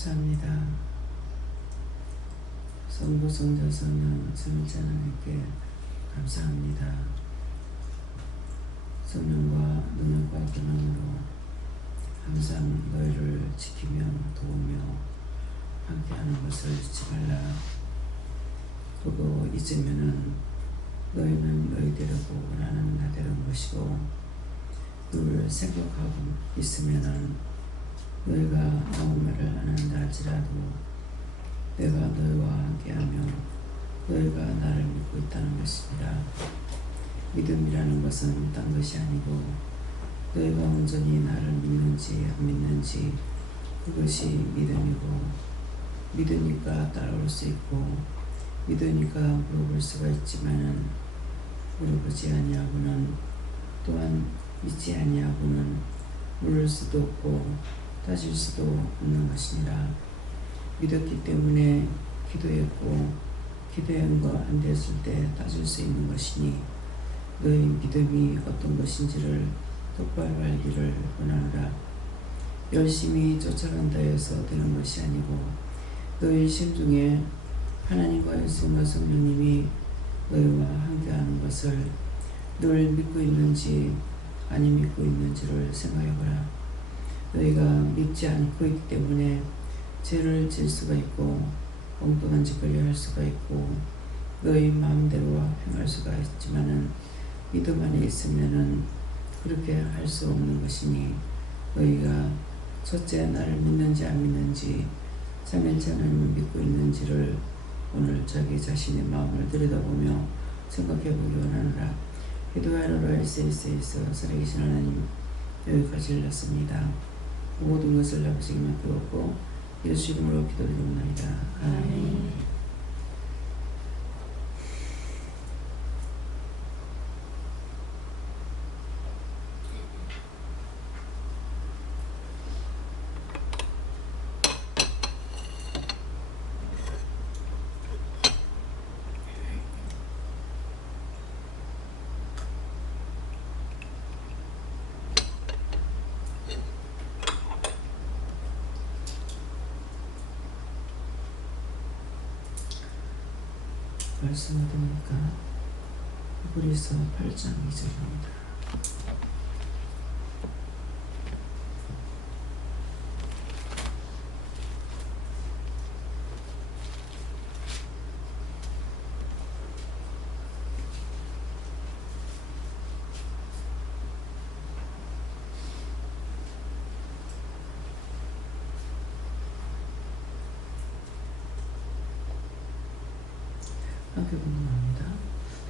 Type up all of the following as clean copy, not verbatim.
감사합니다. 성부, 성자, 성령, 삼위일체 하나님께 감사합니다. 성령과 능력과 권능으로 항상 너희를 지키며 도우며 함께하는 것을 잊지 말라. 그거 잊으면은 너희는 너희대로고 나는 나대로 것이고, 늘 생각하고 있으면은 너희가 아무 말을 안 한다 할지라도 내가 너희와 함께하며 너희가 나를 믿고 있다는 것이니라. 믿음이라는 것은 딴 것이 아니고 너희가 온전히 나를 믿는지 안 믿는지 그것이 믿음이고, 믿으니까 따라올 수 있고 믿으니까 물어볼 수가 있지만은 물어보지 아니하고는, 또한 믿지 아니하고는 물을 수도 없고 따질 수도 없는 것이니라. 믿었기 때문에 기도했고 기도한 거 안 됐을 때 따질 수 있는 것이니, 너희 믿음이 어떤 것인지를 똑바로 알기를 원하노라. 열심히 쫓아간다 해서 되는 것이 아니고 너희 심중에 하나님과 예수님과 성령님이 너희와 함께하는 것을 늘 믿고 있는지 아니 믿고 있는지를 생각해보라. 너희가 믿지 않고 있기 때문에 죄를 질 수가 있고 엉뚱한 짓을 할 수가 있고 너희 마음대로 행할 수가 있지만은, 믿음 안에 있으면은 그렇게 할 수 없는 것이니, 너희가 첫째 나를 믿는지 안 믿는지, 삼위일체 하나님을 믿고 있는지를 오늘 자기 자신의 마음을 들여다보며 생각해보기 원하노라. 기도하노라. 일세일세에서 살아계신 하나님, 여기까지 일렀습니다. 모든 것을 아버지께 맡겨놓고 예수 이름으로 기도드립니다. 아멘. 말씀 얻으니까 히브리서 8장 2절입니다. 함께 공부합니다.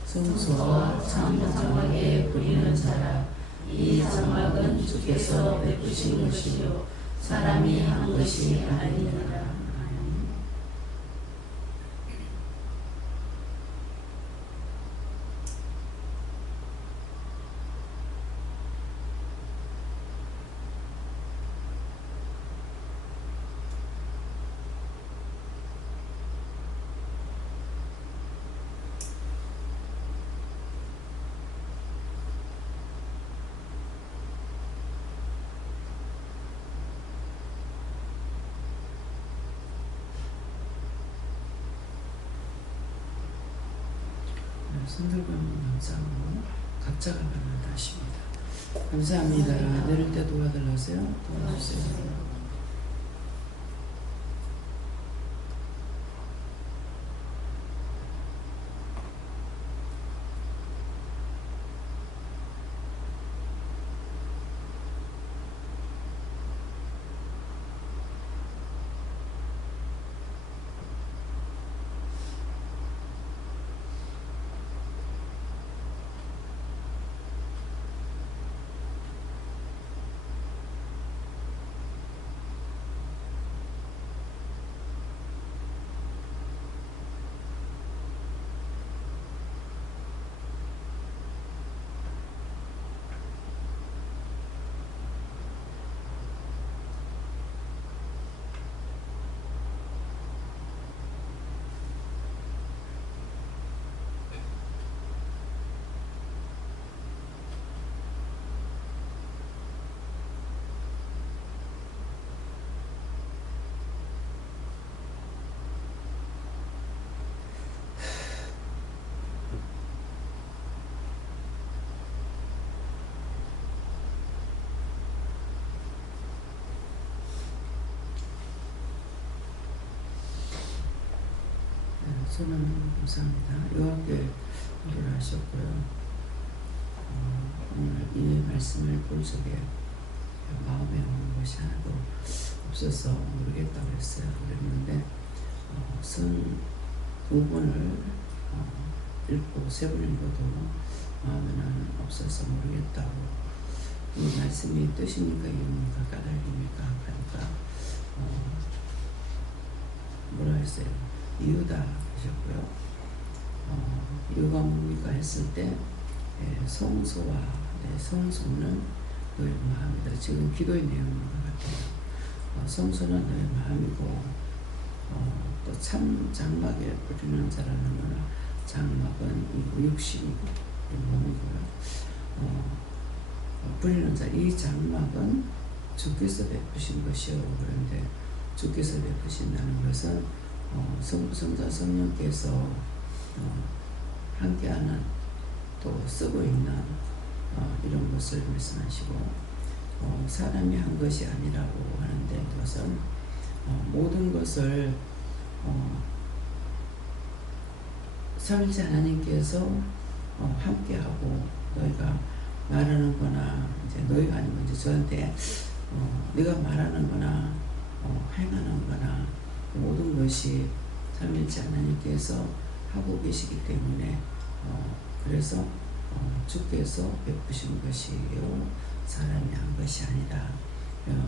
성소와 참 장막에 부리는 자라. 이 장막은 주께서 베푸신 것이요 사람이 한 것이 아니니라. 손들고 감사하고 각자가 가능하다 하십니다. 감사합니다. 내릴 때 도와달라세요. 도와주세요. 손은 감사합니다. 여호와께 기도를 하셨고요. 오늘 이 말씀을 본 적에 마음에 오는 것이 하나도 없어서 모르겠다고 했어요. 그랬는데 선 2번을 읽고 3번 읽어도 마음에 나는 없어서 모르겠다고, 이 말씀이 뜻입니까 이유입니까 까닭입니까 하니까 뭐라 했어요? 이유다 하셨고요. 이유가 뭡니까 했을 때 성소와 내 성소는 너의 마음이다. 지금 기도의 내용인 것 같아요. 성소는 너의 마음이고 또 참 장막에 뿌리는 자라는 거나 장막은 이 육신이고 몸이고요. 뿌리는 자, 이 장막은 주께서 베푸신 것이요. 그런데 주께서 베푸신다는 것은 성자 성령께서 함께하는 또 쓰고 있는 이런 것을 말씀하시고, 사람이 한 것이 아니라고 하는데 그것은 모든 것을 삼위일체 하나님께서 함께하고, 너희가 말하는 거나 이제 너희가 아니면 이제 저한테 네가 말하는 거나 행하는 거나 모든 것이 삼위일체 하나님께서 하고 계시기 때문에 그래서 주께서 베푸신 것이요 사람이 한 것이 아니라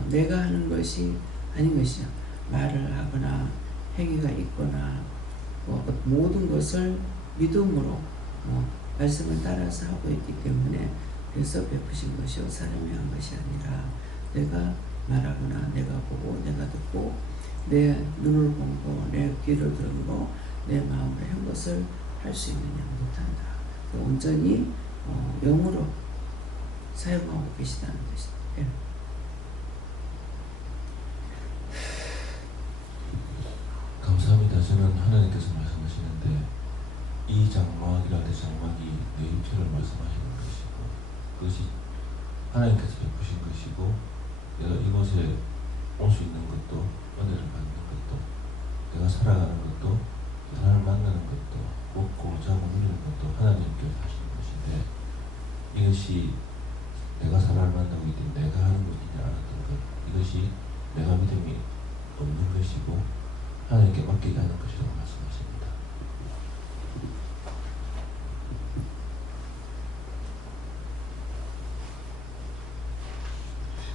내가 하는 것이 아닌 것이죠. 말을 하거나 행위가 있거나 모든 것을 믿음으로 말씀을 따라서 하고 있기 때문에 그래서 베푸신 것이요 사람이 한 것이 아니라 내가 말하거나 내가 보고 내가 듣고 내 눈을 본 거, 내 귀를 들은 거, 내 마음으로 한 것을 할 수 있느냐 못한다. 온전히 영으로 사용하고 계시다는 것이다. 예. 감사합니다. 저는 하나님께서 말씀하시는데 이 장막이라 내 장막이 내 육체를 말씀하시는 것이고, 그것이 하나님께서 베푸신 것이고, 내가 이곳에 올 수 있는 것도, 은혜를 받는 것도, 내가 살아가는 것도, 사람을 만나는 것도, 먹고 자고 누리는 것도 하나님께서 하시는 것인데, 이것이 내가 사람을 만나고 있기 때문에 내가 하는 것이냐 어떤 것, 이것이 내가 믿음이 없는 것이고 하나님께 맡기게 하는 것이라고 말씀하십니다.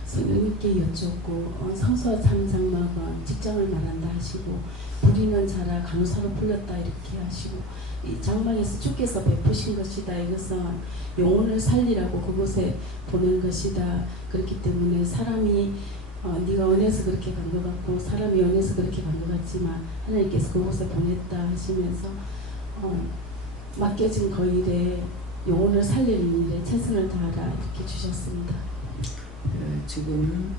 성령님께 여쭙고 성소 참장막은 직장을 말한다 하시고 부리는 자라 간호사로 불렀다 이렇게 하시고, 이 장막에서 주께서 베푸신 것이다. 이것은 영혼을 살리라고 그곳에 보낸 것이다. 그렇기 때문에 사람이 네가 원해서 그렇게 간 것 같고 사람이 원해서 그렇게 간 것 같지만 하나님께서 그곳에 보냈다 하시면서 맡겨진 그 일에 영혼을 살리는 일에 최선을 다하라 이렇게 주셨습니다. 지금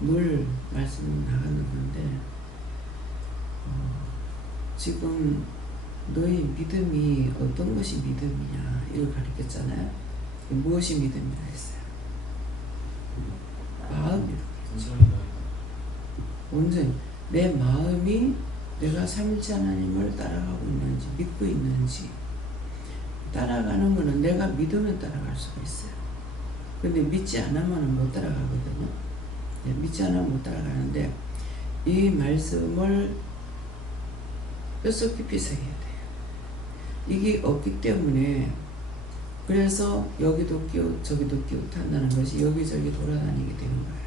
늘 말씀이 나가는 건데 지금 너희 믿음이 어떤 것이 믿음이냐 이걸 가르쳤잖아요. 무엇이 믿음이라 했어요? 마음이라고 했죠. 온전히 내 마음이 내가 삼위일체 하나님을 따라가고 있는지 믿고 있는지, 따라가는 거는 내가 믿으면 따라갈 수가 있어요. 근데 믿지 않으면 못 따라가거든요. 믿지 않으면 못 따라가는데 이 말씀을 뼛속 깊이 새겨야 돼요. 이게 없기 때문에 그래서 여기도 끼우 저기도 끼웃한다는 것이 여기저기 돌아다니게 되는 거예요.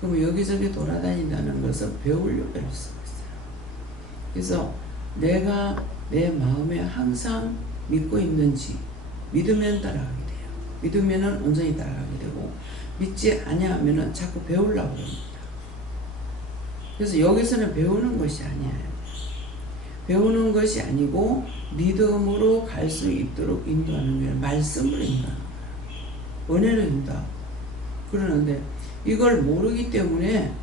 그럼 여기저기 돌아다닌다는 것은 배우려고 할 수가 있어요. 그래서 내가 내 마음에 항상 믿고 있는지, 믿으면 따라가게 돼요. 믿으면은 온전히 따라가게 되고, 믿지 아니하면은 자꾸 배우려고 합니다. 그래서 여기서는 배우는 것이 아니에요. 배우는 것이 아니고 믿음으로 갈 수 있도록 인도하는 거예요. 말씀으로 인도하는 거예요. 은혜로 인도하고. 그러는데 이걸 모르기 때문에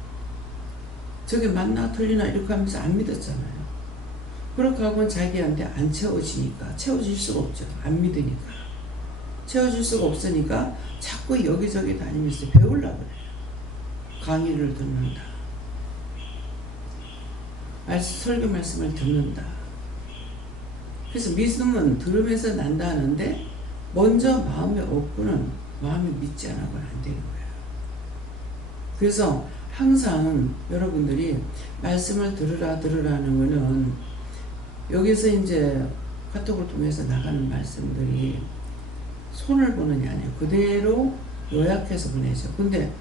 저게 맞나 틀리나 이렇게 하면서 안 믿었잖아요. 그렇게 하고는 자기한테 안 채워지니까, 채워질 수가 없죠. 안 믿으니까. 채워질 수가 없으니까 자꾸 여기저기 다니면서 배우려고 그래요. 강의를 듣는다. 설교 말씀을 듣는다. 그래서 믿음은 들으면서 난다 하는데 먼저 마음에 없고는 마음에 믿지 않아서는 안 되는 거예요. 그래서 항상 여러분들이 말씀을 들으라는 거는 여기서 이제 카톡을 통해서 나가는 말씀들이 손을 보는 게 아니에요. 그대로 요약해서 보내죠. 근데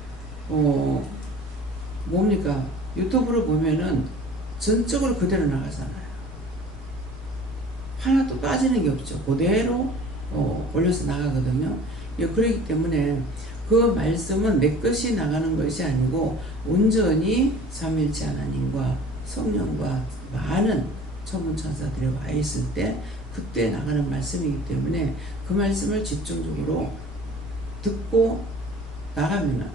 뭡니까? 유튜브로 보면은 전적으로 그대로 나가잖아요. 하나도 빠지는 게 없죠. 그대로 올려서 나가거든요. 그렇기 때문에 그 말씀은 내 것이 나가는 것이 아니고 온전히 삼위일체 하나님과 성령과 많은 천문천사들이 와 있을 때 그때 나가는 말씀이기 때문에 그 말씀을 집중적으로 듣고 나가면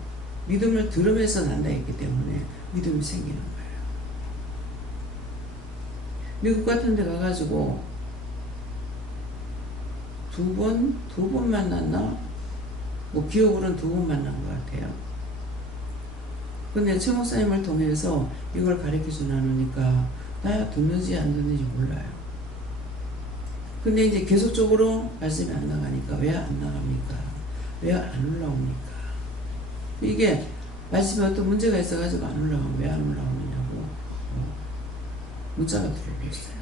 믿음을 들으면서 난다 했기 때문에 믿음이 생기는 거예요. 미국 같은 데 가가지고 두 번 만났나? 뭐 기억으로는 2번 만난 것 같아요. 근데 최 목사님을 통해서 이걸 가르쳐 주나니까 나야 듣는지 안 듣는지 몰라요. 근데 이제 계속적으로 말씀이 안 나가니까 왜 안 나갑니까? 왜 안 올라옵니까? 이게 말씀에 어떤 문제가 있어가지고 안 올라가면 왜 안 올라오느냐고 문자가 들어오고 있어요.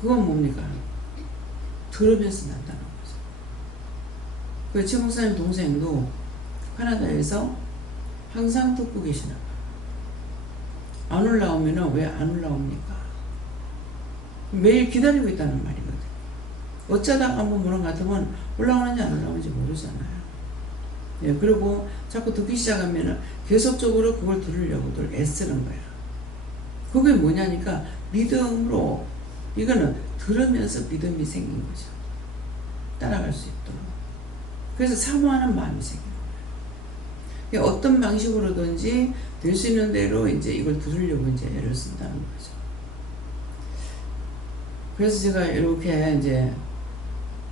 그건 뭡니까? 들으면서 난다는 거죠. 그 최 목사님 동생도 캐나다에서 항상 듣고 계시나 봐요. 안 올라오면 왜 안 올라옵니까? 매일 기다리고 있다는 말이거든요. 어쩌다가 한번 보는 것 같으면 올라오는지 안 올라오는지 모르잖아요. 예, 그리고 자꾸 듣기 시작하면 계속적으로 그걸 들으려고들 애쓰는 거야. 그게 뭐냐니까 믿음으로, 이거는 들으면서 믿음이 생긴 거죠. 따라갈 수 있도록. 그래서 사모하는 마음이 생기는 거예요. 어떤 방식으로든지 될 수 있는 대로 이제 이걸 들으려고 이제 애를 쓴다는 거죠. 그래서 제가 이렇게 이제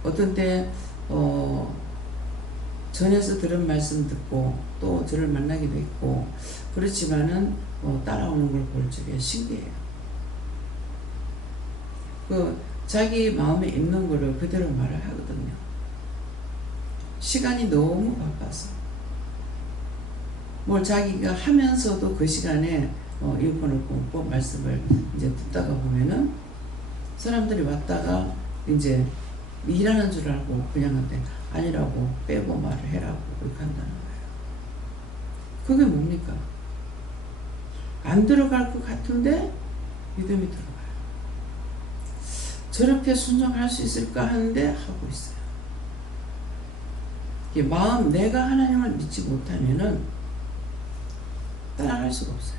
어떤 때 전에서 들은 말씀 듣고 또 저를 만나기도 했고 그렇지만은 따라오는 걸 볼 적에 신기해요. 그 자기 마음에 있는 거를 그대로 말을 하거든요. 시간이 너무 바빠서 뭘 자기가 하면서도 그 시간에 이어폰을 꽂고 말씀을 이제 듣다가 보면은 사람들이 왔다가 이제 일하는 줄 알고 그냥 한데 아니라고 빼고 말을 해라고 그렇게 한다는 거예요. 그게 뭡니까? 안 들어갈 것 같은데 믿음이 들어가요. 저렇게 순종할 수 있을까 하는데 하고 있어요. 마음, 내가 하나님을 믿지 못하면은 따라갈 수가 없어요.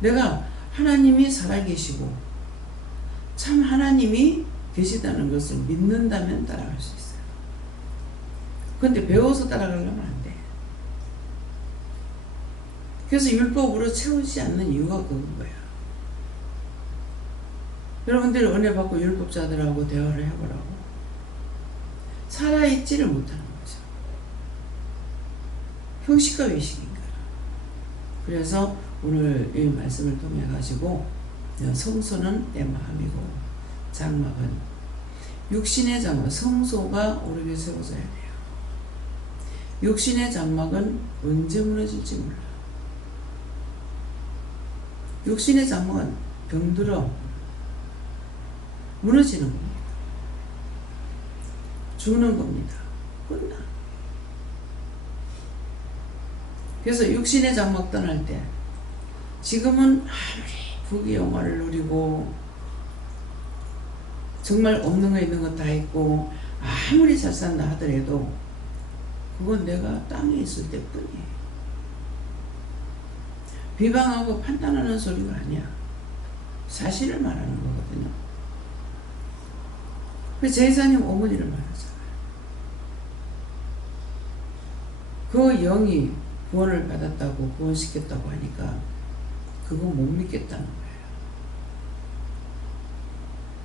내가 하나님이 살아계시고 참 하나님이 계시다는 것을 믿는다면 따라갈 수 있어요. 그런데 배워서 따라가려면 안 돼. 그래서 율법으로 채우지 않는 이유가 그건 거야. 여러분들 은혜 받고 율법자들하고 대화를 해보라고. 살아있지를 못하는 거죠. 형식과 외식인가. 그래서 오늘 이 말씀을 통해 가지고 성소는 내 마음이고 장막은 육신의 장막, 성소가 오르게 세워져야 돼요. 육신의 장막은 언제 무너질지 몰라. 육신의 장막은 병들어 무너지는 겁니다. 죽는 겁니다. 끝나. 그래서 육신의 장막 떠날 때 지금은 아무리 부귀 영화를 누리고 정말 없는 거 있는 거 다 있고 아무리 잘 산다 하더라도 그건 내가 땅에 있을 때뿐이에요. 비방하고 판단하는 소리가 아니야. 사실을 말하는 거거든요. 그 제사님 어머니를 말하잖아요. 그 영이 구원을 받았다고 구원시켰다고 하니까 그거 못 믿겠다는 거예요.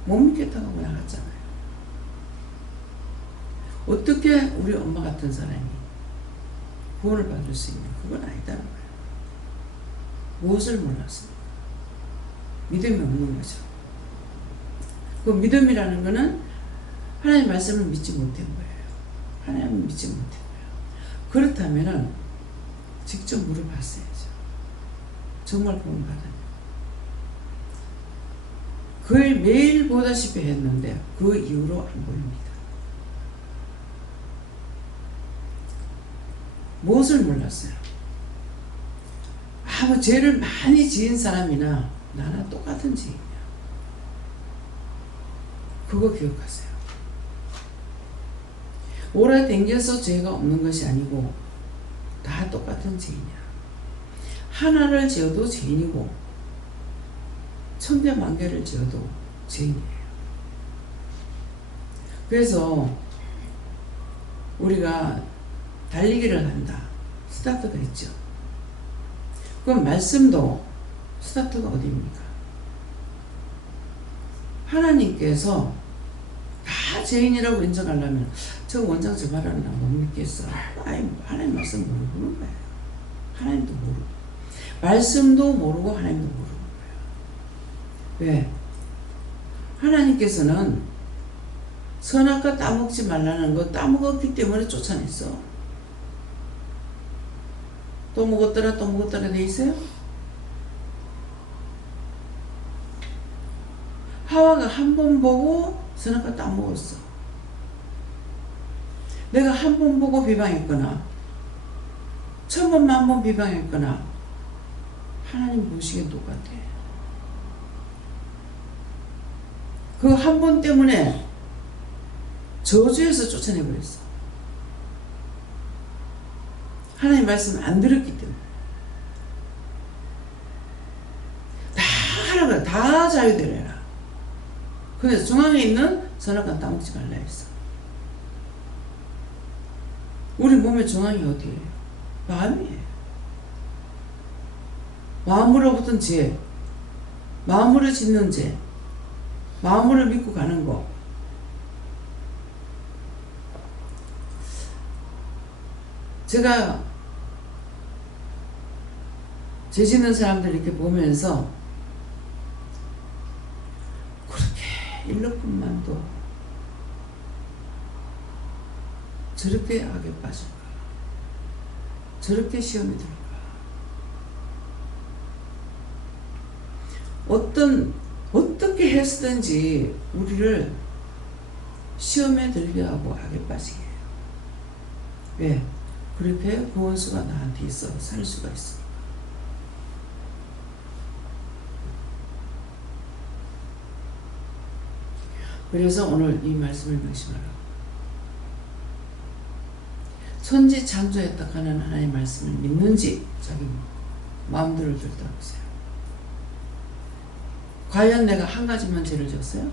못 믿겠다고 하고 나갔잖아요. 어떻게 우리 엄마 같은 사람이 구원을 받을 수 있냐? 그건 아니다는 거예요. 무엇을 몰랐습니까? 믿음이 없는 거죠. 그 믿음이라는 거는 하나님 말씀을 믿지 못한 거예요. 하나님을 믿지 못한 거예요. 그렇다면은 직접 물어봤어야죠. 정말 구원받았냐. 그걸 매일 보다시피 했는데 그 이후로 안 보입니다. 무엇을 몰랐어요? 아무 죄를 많이 지은 사람이나 나나 똑같은 죄이냐. 그거 기억하세요. 오래 댕겨서 죄가 없는 것이 아니고 다 똑같은 죄이냐. 하나를 지어도 죄인이고 천대만개를 지어도 죄인이에요. 그래서 우리가 달리기를 한다. 스타트가 있죠. 그럼 말씀도 스타트가 어디입니까? 하나님께서 다 죄인이라고 인정하려면 저 원장 저 말하는 나 못 믿겠어. 하나님 말씀 모르는 거예요. 하나님도 모르고 말씀도 모르고 하나님도 모르는 거예요. 왜? 하나님께서는 선악과 따먹지 말라는 거 따먹었기 때문에 쫓아냈어. 또 먹었더라 또 먹었더라 돼 있어요? 하와가 한 번 보고 선악과 따먹었어. 내가 한 번 보고 비방했거나 1000번 만번 비방했거나 하나님 보시기엔 똑같아. 그 한 번 때문에 저주에서 쫓아내버렸어. 하나님 말씀 안 들었기 때문에. 다 하라고 다 자유대로 해라. 근데 중앙에 있는 선악과 따먹지 말라 했어. 우리 몸의 중앙이 어디예요? 마음이에요. 마음으로부터 죄, 마음으로 짓는 죄, 마음으로 믿고 가는 거. 제가 죄 짓는 사람들 이렇게 보면서 그렇게 일러뿐만도 저렇게 악에 빠질까? 저렇게 시험이 들까? 어떻게 했든지 우리를 시험에 들게 하고 악에 빠지게 해요. 왜? 그렇게 구원수가 나한테 있어 살 수가 있어. 그래서 오늘 이 말씀을 명심하라고. 천지 창조했다 하는 하나님의 말씀을 믿는지 자기 마음대로 결단하세요. 과연 내가 한 가지만 죄를 졌어요?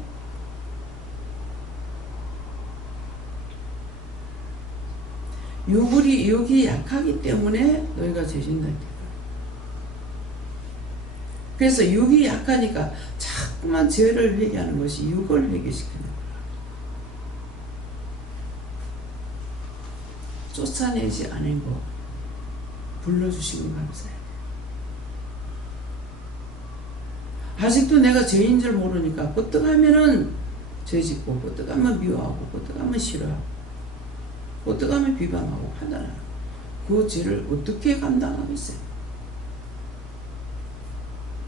육이 약하기 때문에 너희가 죄 짓는다. 그래서 육이 약하니까 자꾸만 죄를 회개하는 것이 육을 회개시키는 거야. 쫓아내지 않은 거 불러주시고 감사해. 아직도 내가 죄인 줄 모르니까 버뜩하면은 죄 짓고 버뜩하면 미워하고 버뜩하면 싫어하고 버뜩하면 비방하고 판단하고 그 죄를 어떻게 감당하겠어요?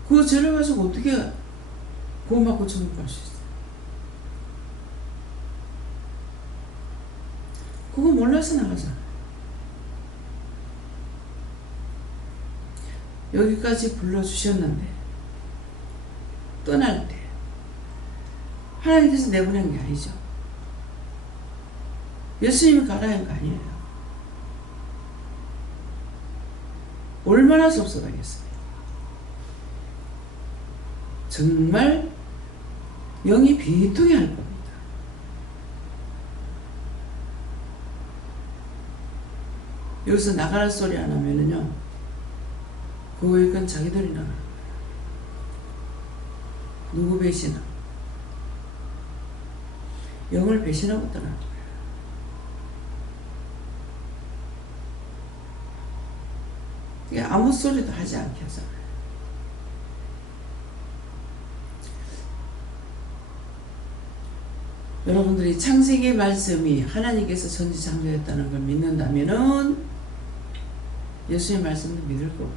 그 죄를 가지고 어떻게 구원받고 천국 갈 수 있어요? 그거 몰라서 나가잖아. 여기까지 불러주셨는데 떠날 때 하나님께서 내보낸 게 아니죠. 예수님이 가라는 거 아니에요. 얼마나 섭섭하겠어요. 정말 영이 비통해 할 겁니다. 여기서 나가는 소리 안 하면은요, 그건 자기들이 나가는 거예요. 누구 배신함? 영을 배신하고 떠나는 거예요. 이게 아무 소리도 하지 않게 하잖아요. 여러분들이 창세기의 말씀이 하나님께서 전지창조했다는 걸 믿는다면은 예수님 말씀도 믿을 거고,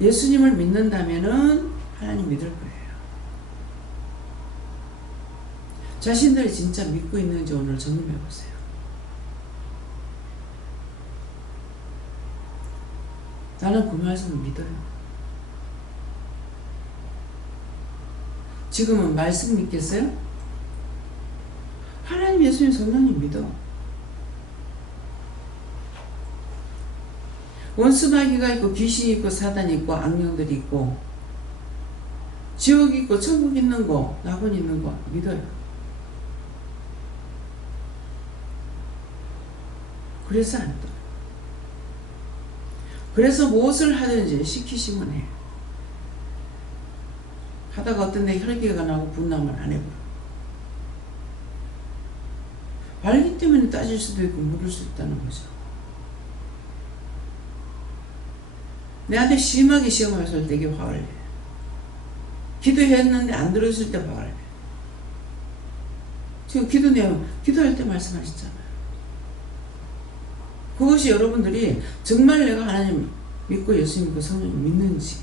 예수님을 믿는다면은 하나님 믿을 거예요. 자신들이 진짜 믿고 있는지 오늘 점검해 보세요. 나는 그 말씀을 믿어요. 지금은 말씀 믿겠어요? 하나님, 예수님, 성령님 믿어. 원수마귀가 있고 귀신이 있고 사단이 있고 악령들이 있고 지옥이 있고 천국 있는 거, 낙원 있는 거 믿어요. 그래서 안 떠요. 그래서 무엇을 하든지 시키시면 해요. 하다가 어떤 데 혈기가 나고 분남을 안 해버려. 알기 때문에 따질 수도 있고 물을 수 있다는 거죠. 내한테 심하게 시험했을 때 이게 화를 내. 기도했는데 안 들었을 때 화를 내. 지금 기도 내용, 기도할 때 말씀하셨잖아요. 그것이 여러분들이 정말 내가 하나님 믿고 예수님 믿고 성령 믿는지.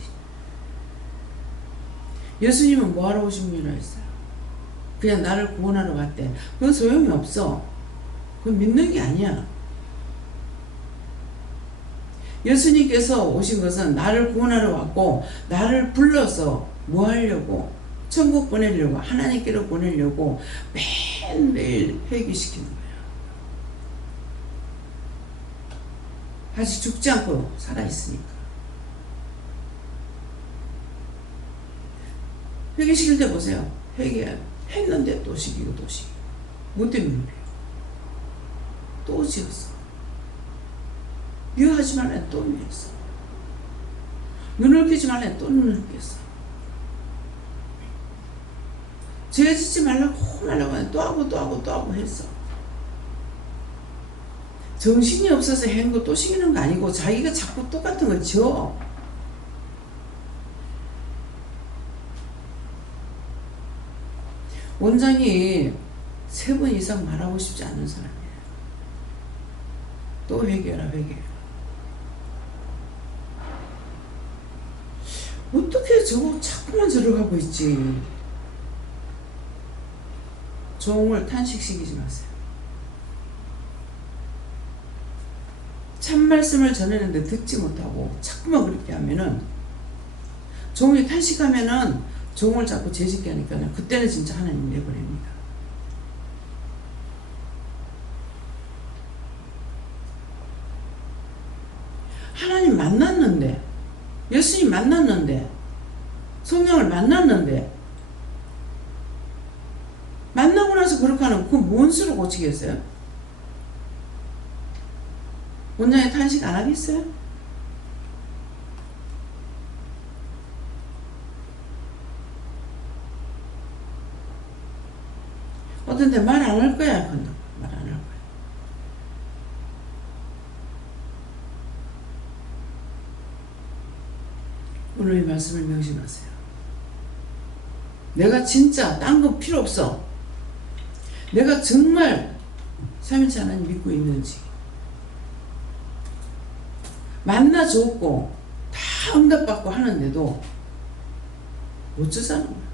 예수님은 뭐하러 오신 분이라 했어요? 그냥 나를 구원하러 왔대. 그건 소용이 없어. 그건 믿는 게 아니야. 예수님께서 오신 것은 나를 구원하러 왔고, 나를 불러서 뭐 하려고? 천국 보내려고, 하나님께로 보내려고 매일매일 회개시키는 거예요. 아직 죽지 않고 살아있으니까. 회개시킬 때 보세요. 회개했는데 또 시키고 또 시키고. 뭐 때문에 그래요? 또 지었어. 미워하지 말래 또 미웠어. 눈을 켜지 말래 또 눈을 켰어. 죄 짓지 말라고 하는데 또 하고 또 하고 또 하고 했어. 정신이 없어서 한 거 또 시키는 거 아니고 자기가 자꾸 똑같은 거 지어. 원장이 3번 이상 말하고 싶지 않은 사람이에요. 또 회개해라, 회개해라. 어떻게 저거 자꾸만 저러 가고 있지. 종을 탄식시키지 마세요. 참 말씀을 전했는데 듣지 못하고 자꾸만 그렇게 하면은, 종이 탄식하면은 종을 자꾸 죄짓게 하니까요. 그때는 진짜 하나님 내보냅니다. 하나님 만났는데, 예수님 만났는데, 성령을 만났는데, 만나고 나서 그렇게 하는 그 뭔 수로 고치겠어요? 원장이 탄식 안 하겠어요? 어떤데 말 안 할 거야. 말 안 할 거야. 오늘 이 말씀을 명심하세요. 내가 진짜 딴 거 필요 없어. 내가 정말 삼위일체 하나님 믿고 있는지, 만나 줬고 다 응답받고 하는데도 못 주사는 거야.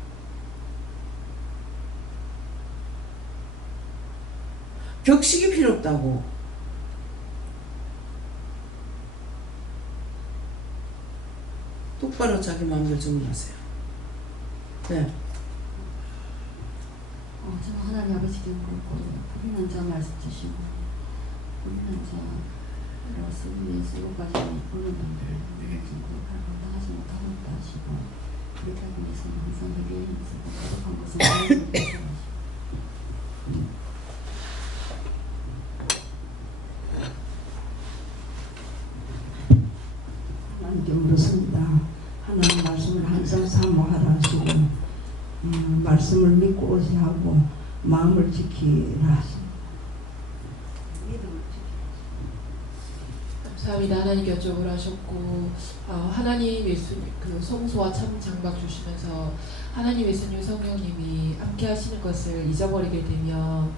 격식이 필요 없다고. 똑바로 자기 마음을 정리하세요. 네. 저는 하나님 아버지 기름 붓고 불의난 자 말씀 주시고, 불의난 자 여러분 예수까지 보는 분들 지금 구속하고 하지 못하고 있다 하시고, 그렇게 하기 위해서는 항상 회개에 있어서 부족한 것을 말씀하시고, 하나님께 물었습니다. 하나님 말씀을 항상 사모하라 하시고, 말씀을 믿고 의지하고 마음을 지키라 하시고, 믿음을 지키라 하시고. 감사합니다. 하나님께 여쭤보라 하셨고 하나님 예수님 그 성소와 참 장막 주시면서 하나님 예수님 성령님이 함께 하시는 것을 잊어버리게 되면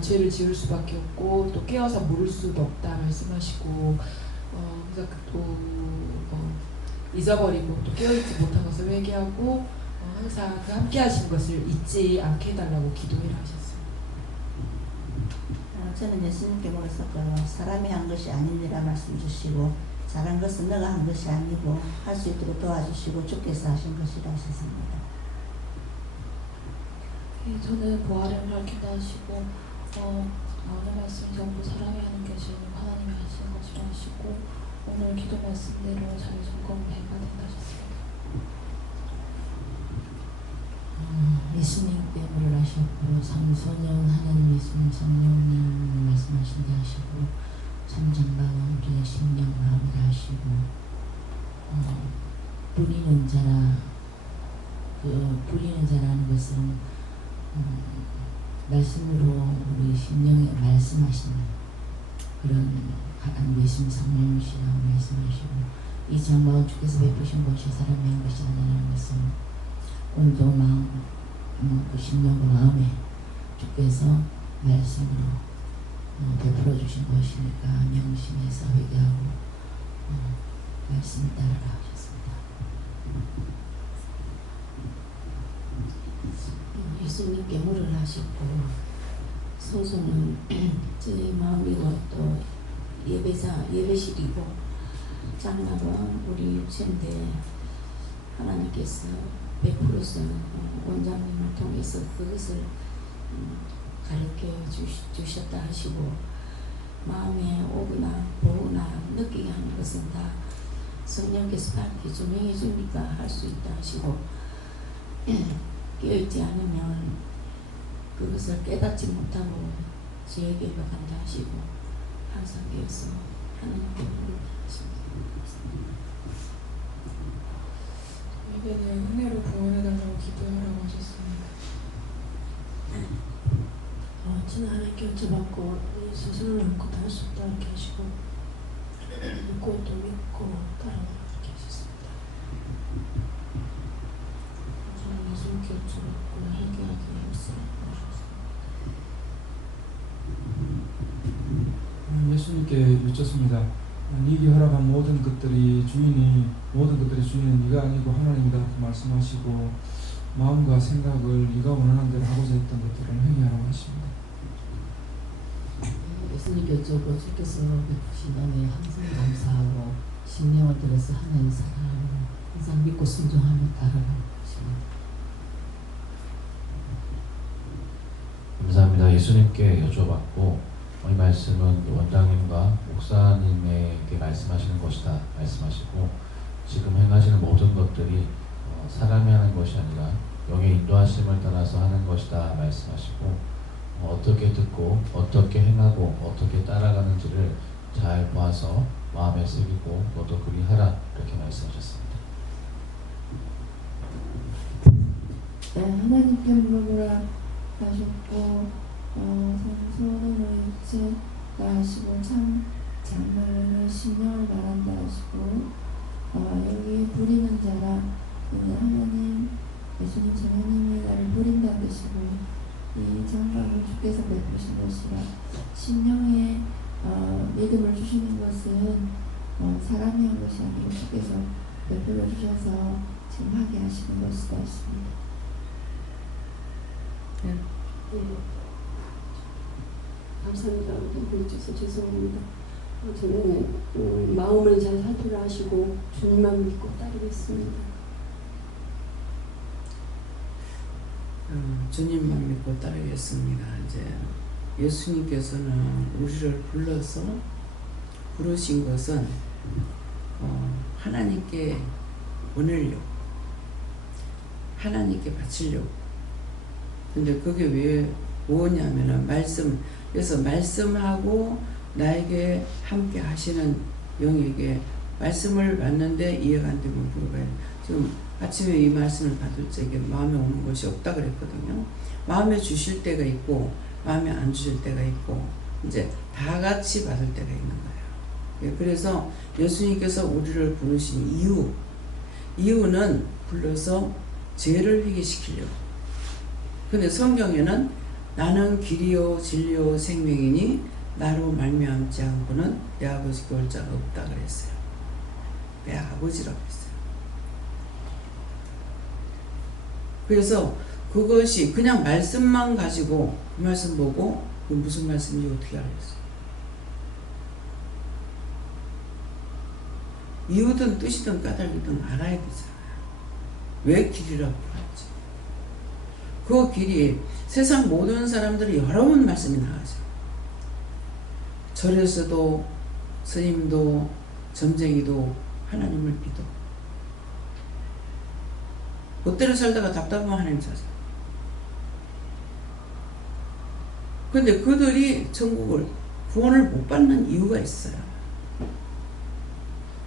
죄를 지을 수밖에 없고 또 깨어서 물을 수도 없다 말씀하시고 그래서 또 잊어버리고 또 깨어있지 못한 것을 회개하고 항상 그 함께 하시는 것을 잊지 않게 해달라고 기도를 하셨습니다. 저는 예수님께 물었었고요. 사람이 한 것이 아니니라 말씀 주시고 잘한 것은 너가 한 것이 아니고 할 수 있도록 도와주시고 주께서 하신 것이라 하셨습니다. 저는 부활을 밝힌다 하시고 오늘 말씀 전부 사람이 하는 것이 아니고 하나님이 하시는 것이라 하시고 오늘 기도 말씀대로 잘 점검해가 된다 하셨습니다. 예수님께 물을 하셨고 성소년 하나님 예수님 성령님 말씀하신다 하시고 참장방은 우리의 심령 마음이라 하시고 뿌리는 자라 뿌리는 자라는 것은 말씀으로 우리 심령에 말씀하시는 그런 하나님 예수님 성령이시라고 말씀하시고 이 장막은 주께서 베푸신 것이 사람이 한 것이 아니라는 것은 오늘도 마음 그 심령과 마음에 주께서 말씀으로 베풀어 주신 것이니까 명심해서 회개하고 말씀을 따르라 하셨습니다. 예수님께 물을 하셨고 성소는 저희 마음이고 또 예배실이고 장막은 우리 육체인데 하나님께서 베풀어서 원장님을 통해서 그것을 가르쳐 주셨다 하시고 마음에 오거나 보거나 느끼게 하는 것은 다 성령께서 밝히 조명해 주니까 할 수 있다 하시고 깨어있지 않으면 그것을 깨닫지 못하고 죄에게로 간다 하시고 항상 깨어서 하나님께 물어보십니다. 예배는 은혜로 부원해달라고 기도하라고 하셨습니다. 저는 하나님께 여쭤봤고 스스로를 안고 다 할 수 없다 이렇게 하시고 믿고 또 믿고 따라오라고 이렇게 하셨습니다. 저는 예수님께 여쭤봤고 회개하기 힘쓰라고 하셨습니다. 예수님께 여쭙습니다. 네게 허락한 모든 것들이 주인은 네가 아니고 하나님이다 말씀하시고 마음과 생각을 네가 원하는 대로 하고자 했던 것들을 회개하라고 하십니다. 예수님께 여쭤보고 주께서 베푸신 은혜에 항상 감사하고 심령을 들여서 하나님 사랑하고 항상 믿고 순종하며 따르라고 하십니다. 감사합니다. 예수님께 여쭤봤고 이 말씀은 원장님과 목사님에게 말씀하시는 것이다 말씀하시고 지금 행하시는 모든 것들이 사람이 하는 것이 아니라 영의 인도하심을 따라서 하는 것이다 말씀하시고 어떻게 듣고 어떻게 행하고 어떻게 따라가는지를 잘 보아서 마음에 새기고 너도 그리하라 이렇게 말씀하셨습니다. 네, 하나님께 물어보라 하셨고 성소는 육체가 하시고 참 장막은 신령을 바란다 하시고 여기에 부리는 자라 하나님 예수님 성령님이 나를 부린다 하시고 이 장막을 주께서 베푸신 것이라 신령에 믿음을 주시는 것은 사람이 한 것이 아니고 주께서 베풀어 주셔서 지금 하게 하시는 것이다 했습니다. 네. 감사합니다. 부르셔서 죄송합니다. 저는 마음을 잘 살피라 하시고 주님만 믿고 따르겠습니다. 주님만 믿고 따르겠습니다. 이제 예수님께서는 우리를 부르신 것은 하나님께 보내려고, 하나님께 바치려고. 근데 그게 왜 뭐냐면은 그래서 말씀하고 나에게 함께 하시는 영에게 말씀을 받는데 이해가 안 되면 물어봐요. 지금 아침에 이 말씀을 받을 적에 마음에 오는 것이 없다 그랬거든요. 마음에 주실 때가 있고 마음에 안 주실 때가 있고 이제 다 같이 받을 때가 있는 거예요. 그래서 예수님께서 우리를 부르신 이유는 불러서 죄를 회개시키려고. 근데 성경에는 나는 길이요 진리요 생명이니 나로 말미암지 않고는 내 아버지께 올 자가 없다 그랬어요. 내 아버지라고 했어요. 그래서 그것이 그냥 말씀만 가지고 그 말씀 보고 그 무슨 말씀인지 어떻게 알겠어요? 이유든 뜻이든 까닭이든 알아야 되잖아요. 왜 길이라고 그러지? 그 길이 세상 모든 사람들이 여러 번 말씀이 나가죠. 절에서도 스님도 점쟁이도 하나님을 믿어. 그때를 살다가 답답하면 하나님 찾아. 근데 그들이 천국을 구원을 못 받는 이유가 있어요.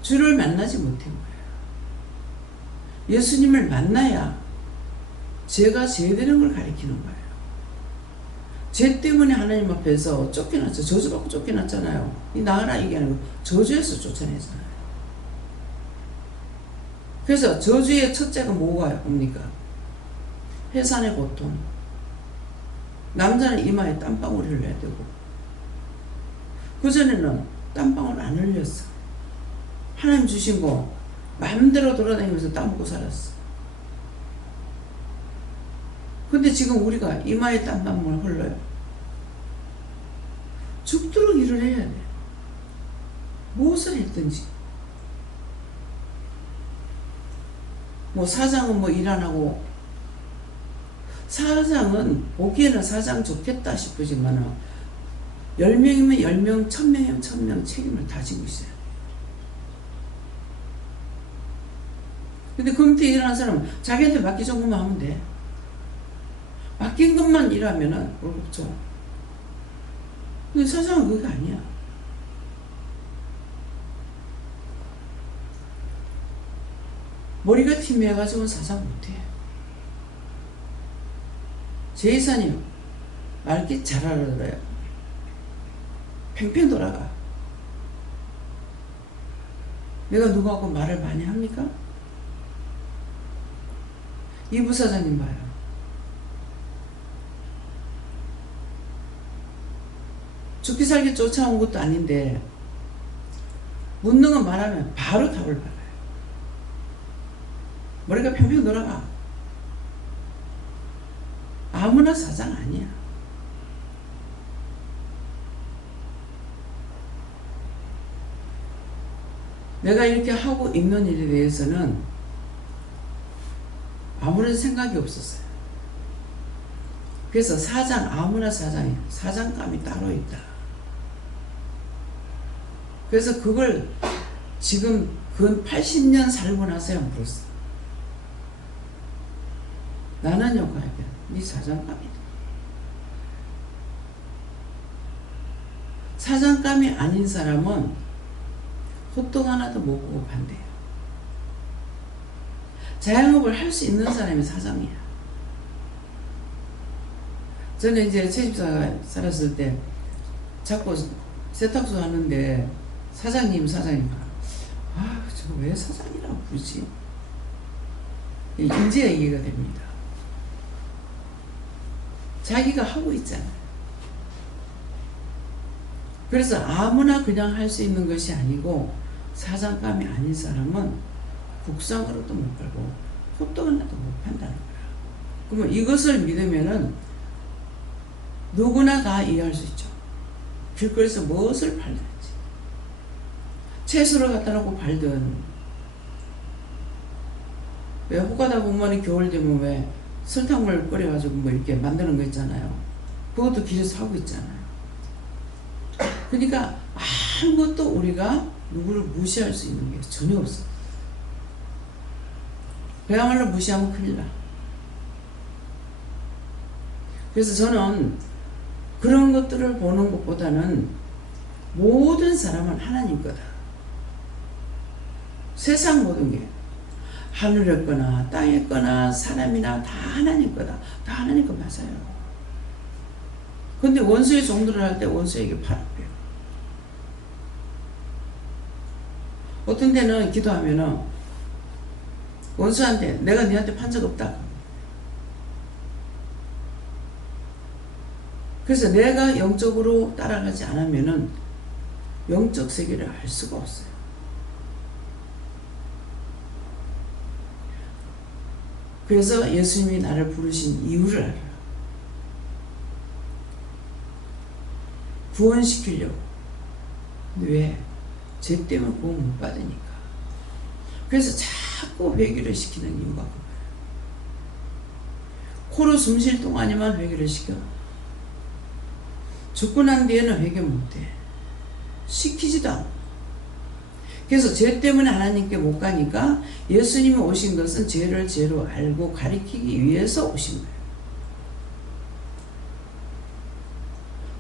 주를 만나지 못한 거예요. 예수님을 만나야 죄가 죄되는 걸 가리키는 거예요. 죄 때문에 하나님 앞에서 쫓겨났죠. 저주받고 쫓겨났잖아요. 이 나가라 이게 아니고 저주에서 쫓아내잖아요. 그래서 저주의 첫째가 뭡니까? 해산의 고통. 남자는 이마에 땀방울을 흘려야 되고 그전에는 땀방울 안 흘렸어. 하나님 주신 거 마음대로 돌아다니면서 따먹고 살았어. 근데 지금 우리가 이마에 땀방울 흘러요. 죽도록 일을 해야 돼. 무엇을 했든지. 뭐 사장은 뭐 일 안 하고, 사장은 보기에는 사장 좋겠다 싶으지만 10명이면 10명, 1000명이면 1000명 책임을 다 지고 있어요. 근데 그 밑에 일하는 사람은 자기한테 맡기는 것만 하면 돼. 맡긴 것만 일하면은 월급 줘. 근데 사장은 그게 아니야. 머리가 팀해가지고는 사장 못해. 제 이사님 말기 잘 알아들어요. 팽팽 돌아가. 내가 누구하고 말을 많이 합니까? 이 부사장님 봐요. 죽기 살기 쫓아온 것도 아닌데 묻는 거 말하면 바로 답을 받아요. 머리가 팽팽 돌아가. 아무나 사장 아니야. 내가 이렇게 하고 있는 일에 대해서는 아무런 생각이 없었어요. 그래서 사장, 아무나 사장이야. 사장감이 따로 있다. 그래서 그걸 지금 근 80년 살고 나서야 물었어. 나는 요구할게. 네 사장감이다. 사장감이 아닌 사람은 호떡 하나도 못 보고 반대해요. 자영업을 할 수 있는 사람이 사장이야. 저는 이제 채집사가 살았을 때 자꾸 세탁소 하는데 사장님 아, 저 왜 사장이라고 부르지? 이제 이해가 됩니다. 자기가 하고 있잖아요. 그래서 아무나 그냥 할 수 있는 것이 아니고 사장감이 아닌 사람은 국상으로도 못 팔고 호떡 하나도 못 판다는 거야. 그러면 이것을 믿으면은 누구나 다 이해할 수 있죠. 길거리에서 무엇을 팔든지 채소를 갖다 놓고 팔든, 왜 호가다 보면 겨울 되면 왜 설탕물 끓여가지고 뭐 이렇게 만드는 거 있잖아요. 그것도 길에서 하고 있잖아요. 그러니까 아무것도 우리가 누구를 무시할 수 있는 게 전혀 없어. 그야말로 무시하면 큰일 나. 그래서 저는 그런 것들을 보는 것보다는 모든 사람은 하나님 거다. 세상 모든 게 하늘에 거나 땅에 거나 사람이나 다 하나님 거다. 다 하나님 거 맞아요. 근데 원수의 종들을 할 때 원수에게 팔아요. 어떤 데는 기도하면은 원수한테 내가 너한테 판 적 없다. 그래서 내가 영적으로 따라가지 않으면은 영적 세계를 알 수가 없어요. 그래서 예수님이 나를 부르신 이유를 알아. 구원시키려고. 근데 왜? 죄 때문에 구원 못 받으니까. 그래서 자꾸 회개를 시키는 이유가 그거예요. 코로 숨 쉴 동안에만 회개를 시켜. 죽고 난 뒤에는 회개 못해. 시키지도 않아. 그래서 죄 때문에 하나님께 못 가니까 예수님이 오신 것은 죄를 죄로 알고 가리키기 위해서 오신 거예요.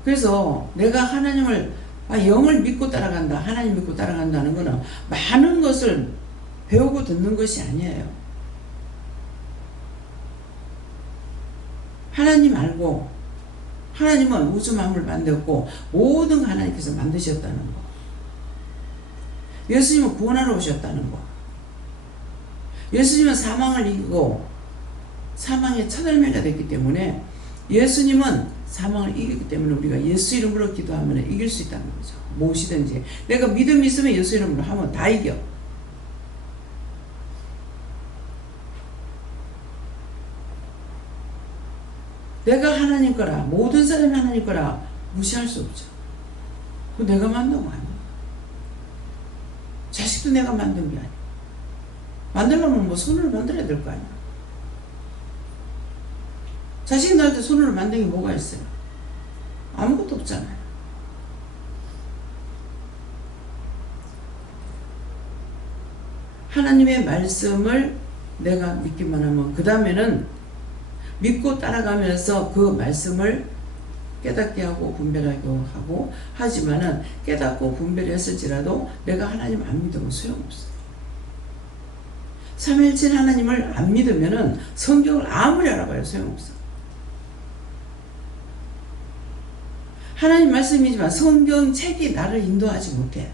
그래서 내가 하나님을 영을 믿고 따라간다, 하나님 믿고 따라간다는 것은 많은 것을 배우고 듣는 것이 아니에요. 하나님 알고, 하나님은 우주 만물을 만들었고 모든 거 하나님께서 만드셨다는 거, 예수님은 구원하러 오셨다는 거, 예수님은 사망을 이기고 사망의 첫열매가 됐기 때문에, 예수님은 사망을 이겼기 때문에 우리가 예수 이름으로 기도하면 이길 수 있다는 거죠. 무엇이든지 내가 믿음이 있으면 예수 이름으로 하면 다 이겨. 내가 하나님 거라, 모든 사람이 하나님 거라 무시할 수 없죠. 그거 내가 만든 거 아니야. 자식도 내가 만든 게 아니야. 만들려면 뭐 손으로 만들어야 될 거 아니야. 자식 낳을 때 손으로 만든 게 뭐가 있어요? 아무것도 없잖아요. 하나님의 말씀을 내가 믿기만 하면 그 다음에는 믿고 따라가면서 그 말씀을 깨닫게 하고 분별하게 하고 하지만은 깨닫고 분별했을지라도 내가 하나님 안 믿으면 소용없어요. 삼위일체 하나님을 안 믿으면은 성경을 아무리 알아봐요 소용없어. 하나님 말씀이지만 성경책이 나를 인도하지 못해.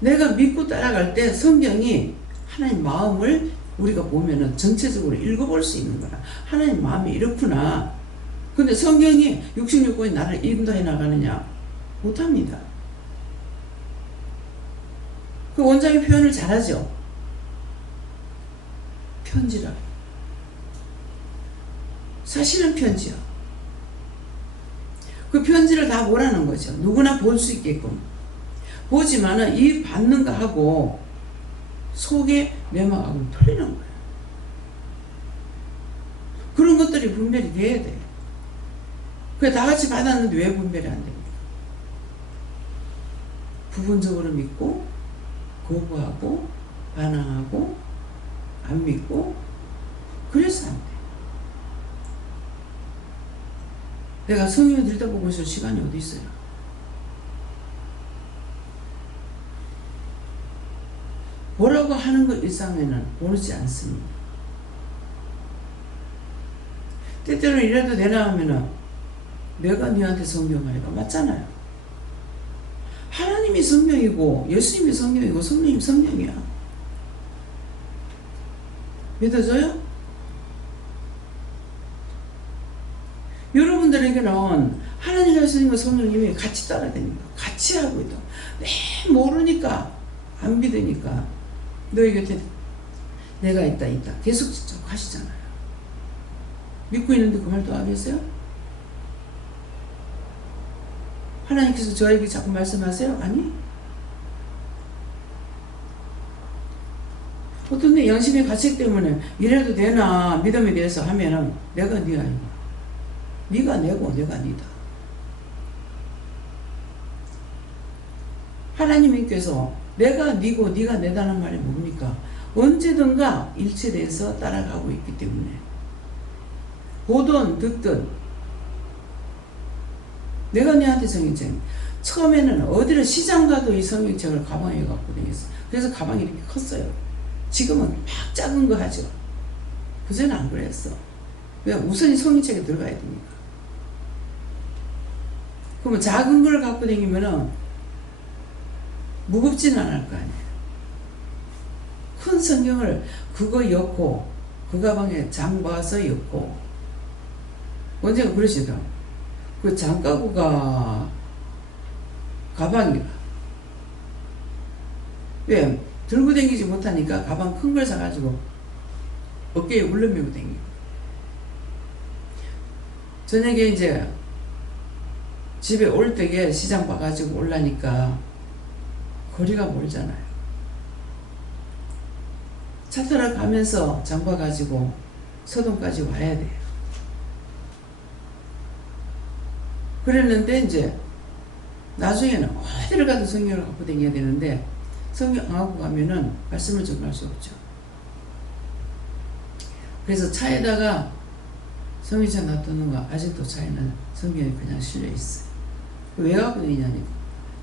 내가 믿고 따라갈 때 성경이 하나님 마음을 우리가 보면은 전체적으로 읽어볼 수 있는 거라. 하나님 마음이 이렇구나. 근데 성경이 66권이 나를 인도해 나가느냐? 못합니다. 그 원장이 표현을 잘하죠. 편지라. 사실은 편지야. 그 편지를 다 보라는 거죠. 누구나 볼 수 있게끔. 보지만은 이 받는 거 하고 속에 내 마음은 틀리는 거예요. 그런 것들이 분별이 돼야 돼. 그래 다 같이 받았는데 왜 분별이 안 됩니까? 부분적으로 믿고 거부하고 반항하고 안 믿고 그래서 안 돼. 내가 성경을 들여다보고 있을 시간이 어디 있어요? 보라고 하는 것 이상에는 오르지 않습니다. 때때로 이래도 되나 하면은 내가 너한테 성경하니까 맞잖아요. 하나님이 성경이고 예수님이 성경이고 성령님 성령이야. 믿어져요? 여러분들에게는 하나님과 예수님과 성령님이 같이 따라다니까 같이 하고 있다. 내 모르니까 안 믿으니까 너희 곁에 내가 있다 계속 하시잖아요. 믿고 있는데 그 말 또 하겠어요? 하나님께서 저에게 자꾸 말씀하세요? 아니. 어떤 데 양심의 가책 때문에 이래도 되나 믿음에 대해서 하면은 내가 네 아니야. 네가 내고 내가 니다. 하나님께서 내가 네고 네가 내다는 말이 뭡니까? 언제든가 일체돼서 따라가고 있기 때문에 보든 듣든 내가 너한테 성경책 처음에는 어디를 시장 가도 이 성경책을 가방에 갖고 다녔어. 그래서 가방이 이렇게 컸어요. 지금은 막 작은 거 하죠. 그전엔 안 그랬어. 왜? 우선이 성경책에 들어가야 되니까. 그러면 작은 걸 갖고 다니면은 무겁지는 않을 거 아니에요. 큰 성경을 그거 엮고 그 가방에 장 봐서 엮고 언제가 그러시더라고. 그 장가구가 가방이라. 왜? 들고 다니지 못하니까 가방 큰 걸 사가지고 어깨에 울러매고 다니고. 저녁에 이제 집에 올 때에 시장 봐가지고 올라니까 거리가 멀잖아요. 차 타러 가면서 장 봐가지고 서동까지 와야 돼요. 그랬는데 이제 나중에는 어디를 가도 성경을 갖고 다녀야 되는데 성경 안 갖고 가면은 말씀을 전할 수 없죠. 그래서 차에다가 성경책 놔두는 거 아직도 차에는 성경이 그냥 실려 있어요. 왜 갖고 다니냐니까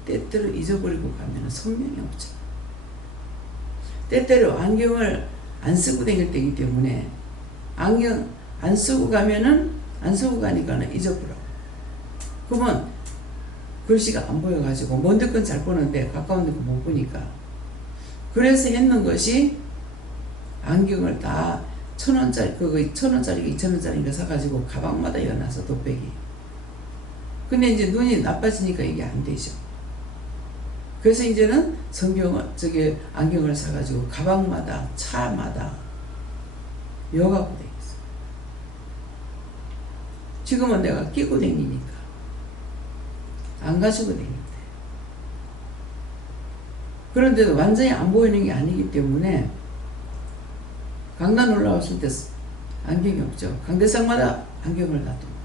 때때로 잊어버리고 가면은 성경이 없죠. 때때로 안경을 안 쓰고 다닐 때이기 때문에 안경 안 쓰고 가면은 안 쓰고 가니까는 잊어버려. 그러면 글씨가 안 보여가지고 먼 데 건 잘 보는데 가까운 데 건 못 보니까. 그래서 했는 것이 안경을 다 1,000원짜리, 그거 1,000원짜리, 2,000원짜리인가 사가지고 가방마다 여놔서 돋배기. 근데 이제 눈이 나빠지니까 이게 안 되죠. 그래서 이제는 안경을 사가지고 가방마다, 차마다 여갖고 다녔어. 지금은 내가 끼고 다니니까 안 가지고 다니는데. 그런데도 완전히 안 보이는 게 아니기 때문에 강단 올라왔을 때 안경이 없죠. 강대상마다 안경을 놔두고.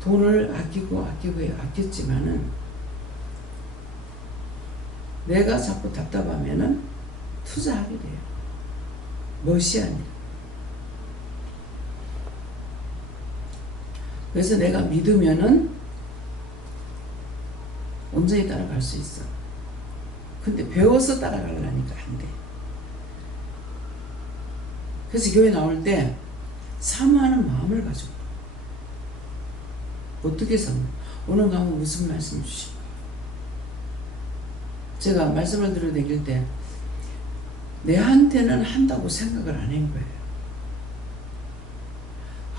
돈을 아끼고 아꼈지만은 내가 자꾸 답답하면은 투자하게 돼요. 멋이 아니라. 그래서 내가 믿으면은 온전히 따라갈 수 있어. 근데 배워서 따라가려니까 안 돼. 그래서 교회 나올 때 사모하는 마음을 가지고 어떻게 사모? 오늘 가면 무슨 말씀 주시고 제가 말씀을 들어 다닐 때 내한테는 한다고 생각을 안 한 거예요.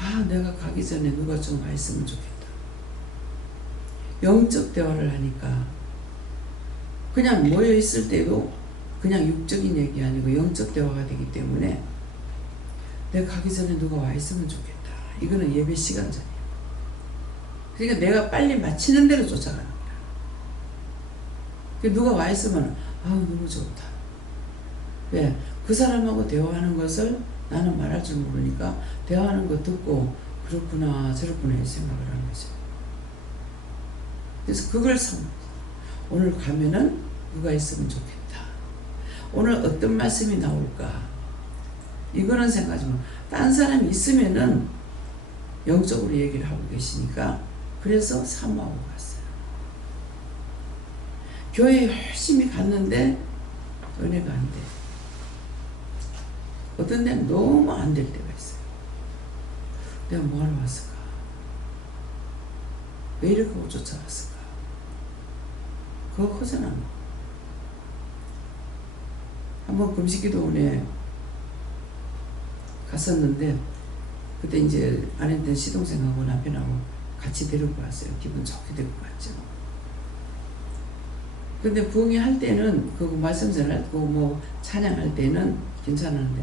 아, 내가 가기 전에 누가 좀 와 있으면 좋겠다. 영적 대화를 하니까 그냥 모여 있을 때도 그냥 육적인 얘기 아니고 영적 대화가 되기 때문에 내가 가기 전에 누가 와 있으면 좋겠다. 이거는 예배 시간 전이에요. 그러니까 내가 빨리 마치는 대로 쫓아가는 거야. 누가 와 있으면 아우 너무 좋다. 왜? 그 사람하고 대화하는 것을 나는 말할 줄 모르니까 대화하는 거 듣고 그렇구나 저렇구나 생각을 하는 거죠. 그래서 그걸 오늘 가면은 누가 있으면 좋겠다. 오늘 어떤 말씀이 나올까? 이거는 생각하지 마. 딴 사람이 있으면은 영적으로 얘기를 하고 계시니까 그래서 사모하고 갔어요. 교회 열심히 갔는데 은혜가 안 돼. 어떤 데는 너무 안 될 때가 있어요. 내가 뭐하러 왔을까? 왜 이렇게 쫓아왔을까? 그거 허전한 거. 한번 금식기도원에 갔었는데 그때 이제 아내한테 시동생하고 남편하고 같이 데리고 왔어요. 기분 좋게 데리고 왔죠. 근데 부흥회 할 때는 그거 말씀 전할 거 뭐 찬양할 때는 괜찮은데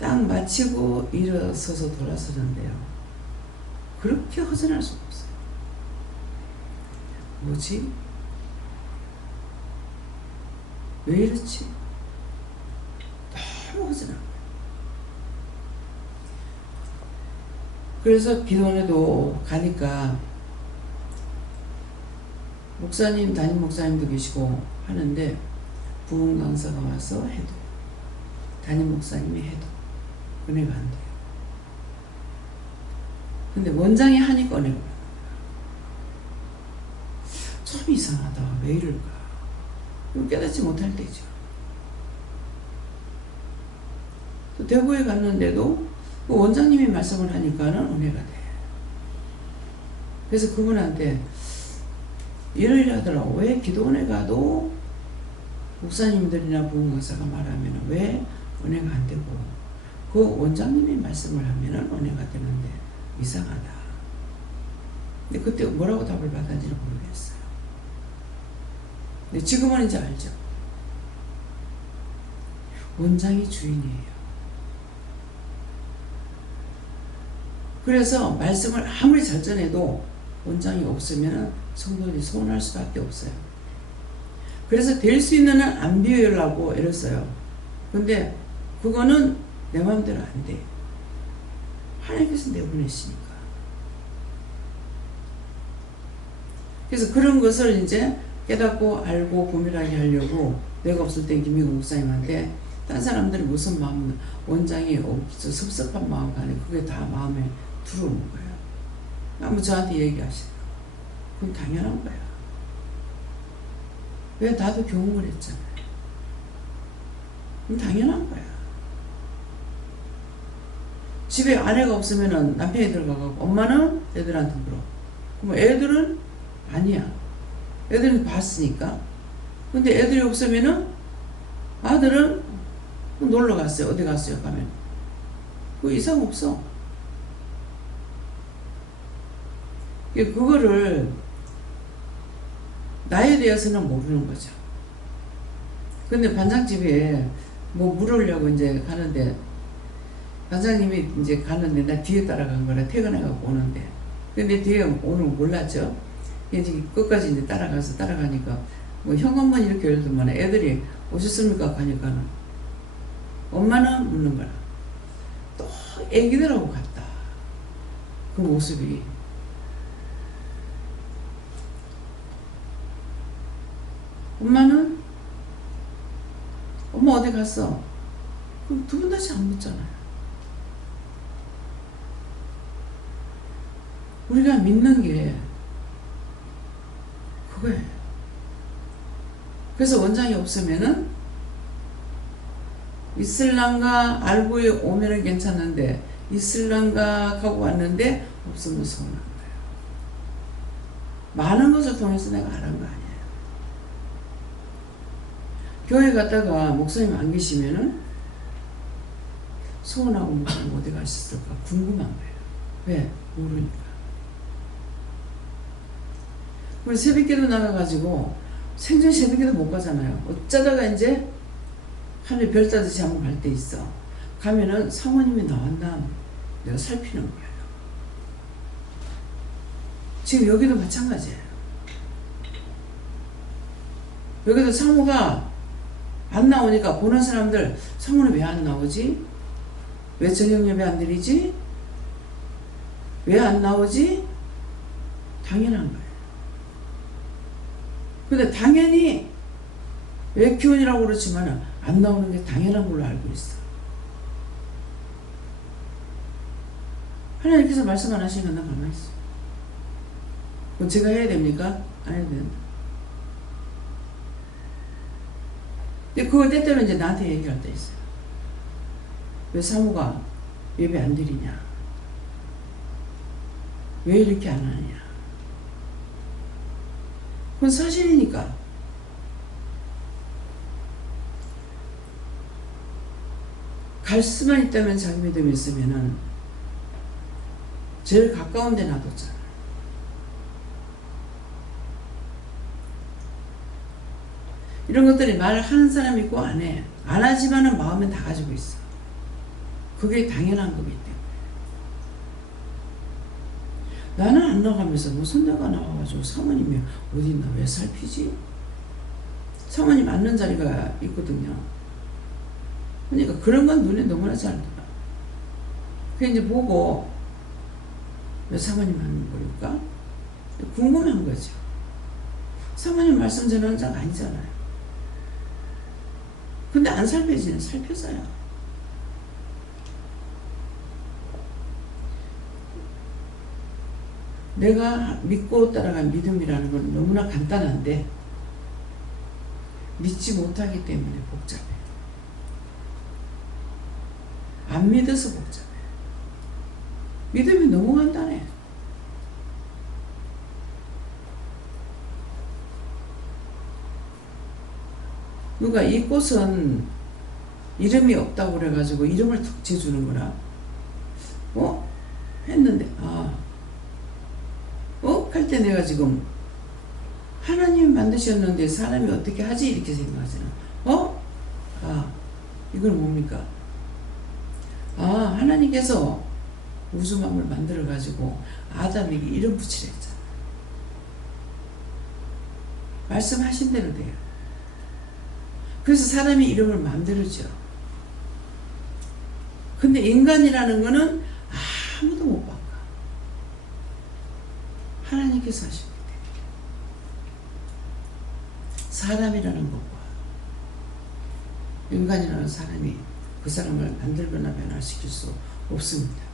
딱 마치고 일어서서 돌아서는데요. 그렇게 허전할 수가 없어요. 뭐지? 왜 이렇지? 너무 허전한 거예요. 그래서 기도원에도 가니까 목사님, 담임 목사님도 계시고 하는데 부흥 강사가 와서 해도 담임 목사님이 해도 은혜가 안 돼요. 근데 원장이 하니까 은혜가 안 돼요. 참 이상하다. 왜 이럴까? 깨닫지 못할 때죠. 또 대구에 갔는데도 그 원장님이 말씀을 하니까는 은혜가 돼. 그래서 그분한테 이러려 하더라고. 왜 기도원에 가도 목사님들이나 부흥강사가 말하면 왜 은혜가 안 되고 그 원장님이 말씀을 하면 은혜가 되는데 이상하다. 근데 그때 뭐라고 답을 받았는지는 모르겠어요. 근데 지금은 이제 알죠. 원장이 주인이에요. 그래서 말씀을 아무리 잘 전해도 원장이 없으면 성도들이 서운할 수밖에 없어요. 그래서 될 수 있는 한 안 비우려고 애렸어요. 근데 그거는 내 마음대로 안 돼. 하나님께서 내보내시니까. 그래서 그런 것을 이제 깨닫고 알고 고민하게 하려고 내가 없을 때 김희국 목사님한테 딴 사람들이 무슨 마음, 원장이 없어 섭섭한 마음 가네. 그게 다 마음에 들어오는 거예요. 아무 저한테 얘기하시더라고. 그건 당연한 거야. 왜 나도 경험을 했잖아요. 그건 당연한 거야. 집에 아내가 없으면 남편이 들어가고 엄마는 애들한테 물어. 그럼 애들은 아니야. 애들은 봤으니까. 근데 애들이 없으면은 아들은 놀러 갔어요. 어디 갔어요? 가면. 그 이상 없어. 그거를 나에 대해서는 모르는 거죠. 근데 반장집에 뭐 물으려고 이제 가는데 반장님이 이제 가는데 나 뒤에 따라간 거라 퇴근해가고 오는데 근데 뒤에 오는 거 몰랐죠. 이제 끝까지 이제 따라가니까 뭐 형엄마 이렇게 예를 들면 애들이 오셨습니까? 가니까는 엄마는 묻는 거라. 또 애기들하고 같다. 그 모습이. 엄마는 엄마 어디 갔어? 그럼 두 분 다시 안 묻잖아요. 우리가 믿는 게 그거예요. 그래서 원장이 없으면은 이슬람가 알고 오면은 괜찮은데 이슬람가 가고 왔는데 없으면 서운한 거예요. 많은 것을 통해서 내가 알은 거 아니에요. 교회 갔다가 목사님 안 계시면은 서운하고 목사님 어디 가셨을까 궁금한 거예요. 왜? 모르니까. 우리 새벽기도 나가가지고 생전 새벽기도 못 가잖아요. 어쩌다가 이제 하늘 별 따듯이 한번 갈 때 있어. 가면은 사모님이 나왔나 내가 살피는 거예요. 지금 여기도 마찬가지예요. 여기도 사모가 안 나오니까 보는 사람들 사모는 왜 안 나오지? 왜 저녁 예배 안 드리지? 왜 안 나오지? 당연한 거예요. 근데 당연히 왜 기원이라고 그렇지만 안 나오는 게 당연한 걸로 알고 있어. 하나님께서 말씀 안 하시면 난 가만히 있어. 그럼 제가 해야 됩니까? 안 해도 된다. 근데 그거 때때로 이제 나한테 얘기할 때 있어요. 왜 사모가 예배 안 드리냐? 왜 이렇게 안 하느냐? 그건 사실이니까. 갈 수만 있다면 자기 믿음이 있으면은 제일 가까운 데 놔뒀잖아. 이런 것들이 말하는 사람이 있고 안 해. 안 하지만은 마음엔 다 가지고 있어. 그게 당연한 거기 때문에. 나는 안 나가면서 무슨 내가 나와가지고 사모님이 어디 있나 왜 살피지? 사모님 앉는 자리가 있거든요. 그러니까 그런 건 눈에 너무나 잘 들어. 그래 이제 보고 왜 사모님 하는 걸까? 궁금한 거죠. 사모님 말씀 전하는 자가 아니잖아요. 근데 안 살펴지는 살펴져요. 내가 믿고 따라간 믿음이라는 건 너무나 간단한데 믿지 못하기 때문에 복잡해. 안 믿어서 복잡해. 믿음이 너무 간단해. 누가 이 꽃은 이름이 없다고 그래가지고 이름을 툭 지어주는 거라. 했는데 할 때 내가 지금 하나님 만드셨는데 사람이 어떻게 하지 이렇게 생각하잖아. 이건 뭡니까? 하나님께서 우주만물 만들어 가지고 아담에게 이름 붙이라 했잖아. 말씀하신 대로 돼요. 그래서 사람이 이름을 만들었죠. 근데 인간이라는 거는 아무도 못 바꿔. 하나님께서 하신 거예요. 사람이라는 것과 인간이라는 사람이 그 사람을 만들거나 변화시킬 수 없습니다.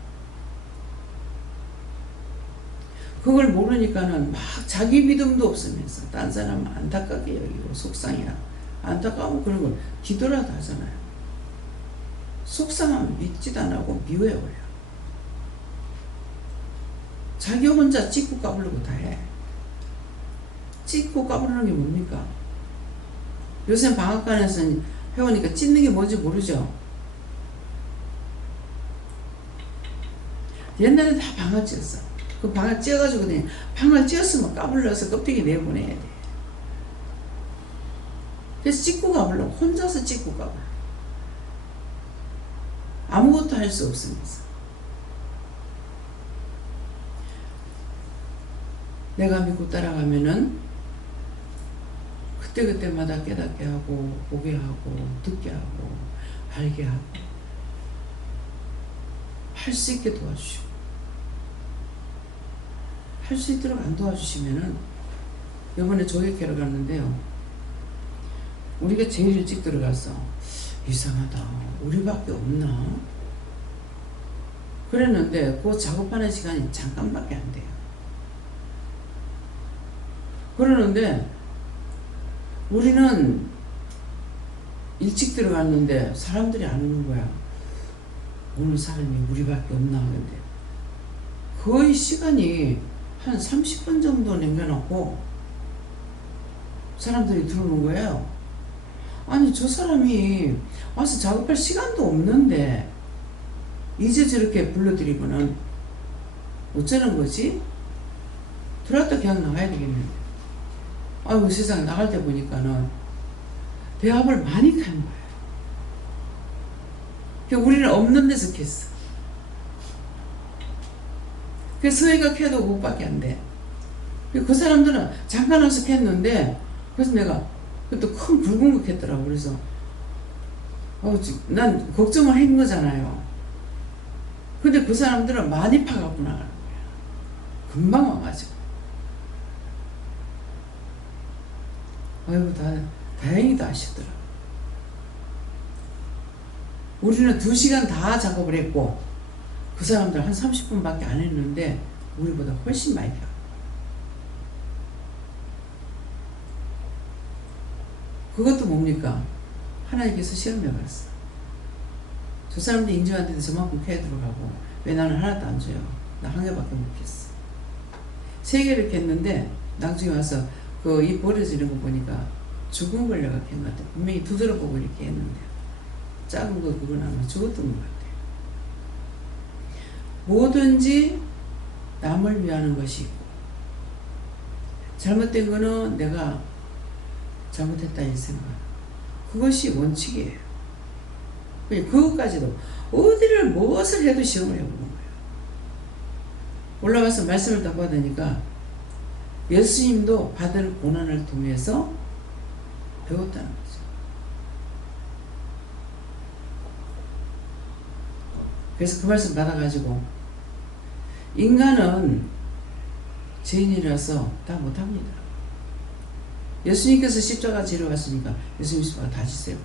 그걸 모르니까는 막 자기 믿음도 없으면서 딴 사람 안타깝게 여기고 속상해하고, 안타까우면 그런 걸 기도라도 하잖아요. 속상하면 믿지도 안 하고 미워해버려. 자기 혼자 찍고 까부르고 다 해. 찍고 까부르는 게 뭡니까? 요새 방앗간에서 해오니까 찢는 게 뭔지 모르죠? 옛날엔 다 방앗 찧었어. 그 방앗 찧어가지고 그냥 방앗 찧었으면 까불러서 껍데기 내보내야 돼. 그래서 찍고 까불러. 혼자서 찍고 까불러. 아무것도 할 수 없으면서. 내가 믿고 따라가면은 그때그때마다 깨닫게 하고 보게 하고 듣게 하고 알게 하고 할 수 있게 도와주시고, 할 수 있도록 안 도와주시면은, 이번에 조객회로 갔는데요, 우리가 제일 일찍 들어가서 이상하다, 우리밖에 없나 그랬는데 그 작업하는 시간이 잠깐밖에 안 돼요. 그러는데 우리는 일찍 들어갔는데 사람들이 안 오는 거야. 오는 사람이 우리밖에 없나. 근데 거의 시간이 한 30분 정도 남겨놓고 사람들이 들어오는 거예요. 아니 저 사람이 와서 작업할 시간도 없는데 이제 저렇게 불러들이고는 어쩌는 거지? 들어왔다 그냥 나가야 되겠는데. 아이고 세상에, 나갈 때 보니까는 배합을 많이 간 거예요. 그러니까 우리는 없는 데서 캤어. 그래서 서희가 캐도 그것밖에 안 돼. 그 사람들은 잠깐 와서 캤는데, 그래서 내가 또 큰 붉은 거 캤더라고. 그래서 난 걱정을 한 거잖아요. 근데 그 사람들은 많이 파갖고 나가는 거야. 금방 와가지고. 아이고 다행이다 하시더라. 우리는 2시간 다 작업을 했고 그 사람들 한 30분밖에 안 했는데 우리보다 훨씬 많이 펴. 그것도 뭡니까? 하나님께서 시험해 봤어. 저 사람들 인정한테도 저만큼 캐 들어가고 왜 나는 하나도 안 줘요? 나 한 개밖에 못 캤어. 3개를 캤는데 나중에 와서 그 이 버려지는 거 보니까 죽은 걸 내가 캔 것 같아. 분명히 두드려 보고 이렇게 했는데 작은 거 그건 아마 죽었던 것 같아. 뭐든지 남을 위하는 것이 있고 잘못된 거는 내가 잘못했다 이 생각. 그것이 원칙이에요. 그것까지도 어디를 무엇을 해도 시험을 해보는 거예요. 올라가서 말씀을 딱 받으니까 예수님도 받을 고난을 통해서 배웠다는 거죠. 그래서 그 말씀 받아가지고 인간은 죄인이라서 다 못합니다. 예수님께서 십자가 지러 갔으니까 예수님 십자가 다 지세요.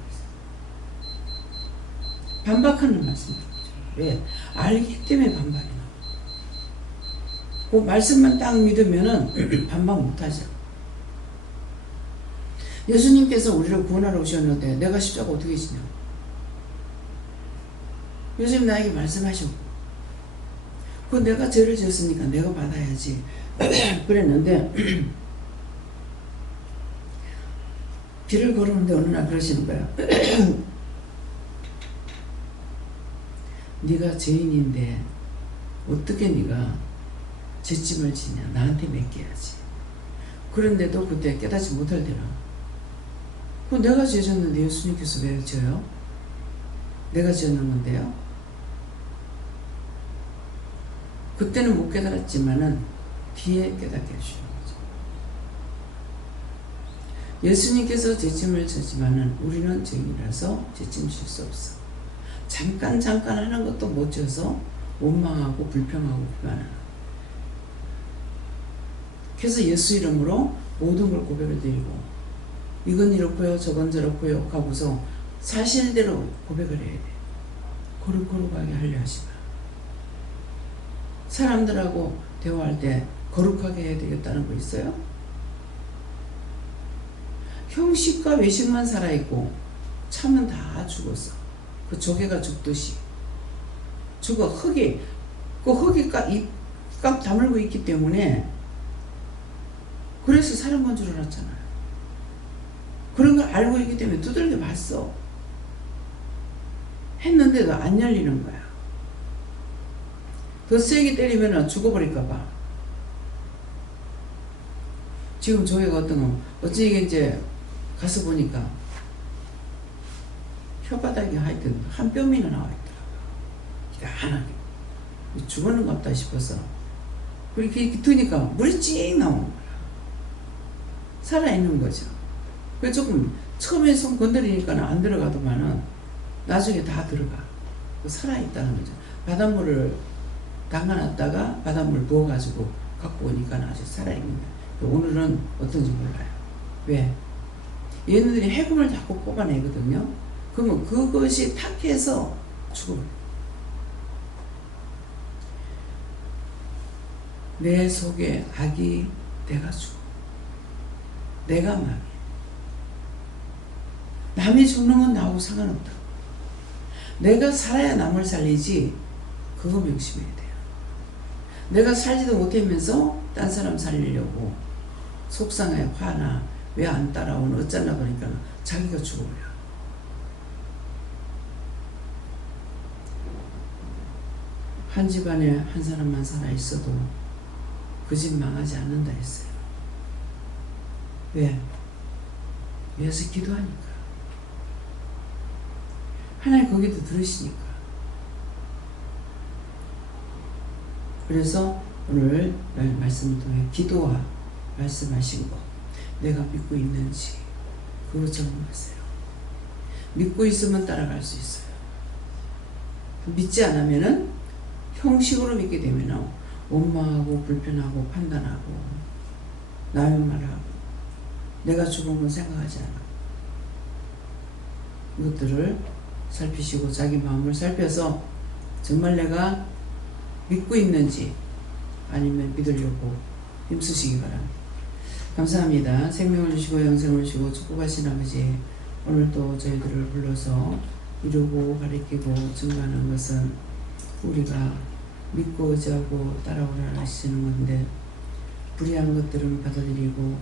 반박하는 말씀이죠. 왜? 알기 때문에 반박이 나와요. 그 말씀만 딱 믿으면은 반박 못하죠. 예수님께서 우리를 구원하러 오셨는데 내가 십자가 어떻게 지냐? 예수님 나에게 말씀하셨고, 그 내가 죄를 지었으니까 내가 받아야지 그랬는데 길을 걸었는데 어느 날 그러시는 거야. 네가 죄인인데 어떻게 네가 죄짐을 지냐. 나한테 맡겨야지. 그런데도 그때 깨닫지 못할 때라. 그 내가 죄졌는데 예수님께서 왜 져요? 내가 지었는 건데요. 그때는 못 깨달았지만은 뒤에 깨닫게 해주는 거죠. 예수님께서 죄짐을 졌지만은 우리는 죄인이라서 죄짐 질 수 없어. 잠깐 하는 것도 못 져서 원망하고 불평하고 비난하는. 그래서 예수 이름으로 모든 걸 고백을 드리고 이건 이렇고요 저건 저렇고요 하고서 사실대로 고백을 해야 돼. 거룩하게 하려 하시나. 사람들하고 대화할 때 거룩하게 해야 되겠다는 거 있어요? 형식과 외식만 살아있고 참은 다 죽었어. 그 조개가 죽듯이 죽어. 흙이 그 흙이 깍 다물고 있기 때문에 그래서 사람 건 줄 알았잖아요. 그런 걸 알고 있기 때문에 두들겨 봤어. 했는데도 안 열리는 거야. 더 세게 때리면 죽어버릴까봐. 지금 조개가 어떤 거, 어찌게 이제 가서 보니까 혓바닥이 하여튼 한 뼘이나 나와 있더라고요. 희한하게. 죽었는 것 같다 싶어서. 그렇게 드니까 물이 찡 나오는 거야. 살아있는 거죠. 그래서 조금 처음에 손 건드리니까 안 들어가더만은 나중에 다 들어가. 살아있다는 거죠. 바닷물을 담가놨다가 바닷물 부어가지고 갖고 오니까 아주 살아있는 거예요. 오늘은 어떤지 몰라요. 왜? 얘네들이 해금을 자꾸 뽑아내거든요. 그러면 그것이 탁해서 죽어요. 내 속에 악이 내가 죽어. 내가 마귀. 남이 죽는 건 나하고 상관없다. 내가 살아야 남을 살리지. 그거 명심해야 돼요. 내가 살지도 못하면서 딴 사람 살리려고 속상해 화나 왜 안 따라오는 어쩌나 그러니까 자기가 죽어버려. 한 집안에 한 사람만 살아있어도 그 집 망하지 않는다 했어요. 왜? 위에서 기도하니까. 하나님 거기도 들으시니까. 그래서 오늘 말씀을 통해 기도와 말씀하신 것, 내가 믿고 있는지 그거 점검하세요. 믿고 있으면 따라갈 수 있어요. 믿지 않으면은 형식으로 믿게 되면 원망하고 불편하고 판단하고 남의 말하고 내가 죽은 건 생각하지 않아. 이것들을 살피시고 자기 마음을 살펴서 정말 내가 믿고 있는지 아니면 믿으려고 힘쓰시기 바랍니다. 감사합니다. 생명을 주시고 영생을 주시고 축복하신 아버지, 오늘 또 저희들을 불러서 이루고 가리키고 증거하는 것은 우리가 믿고 의지하고 따라오라 하시는 건데, 불의한 것들은 받아들이고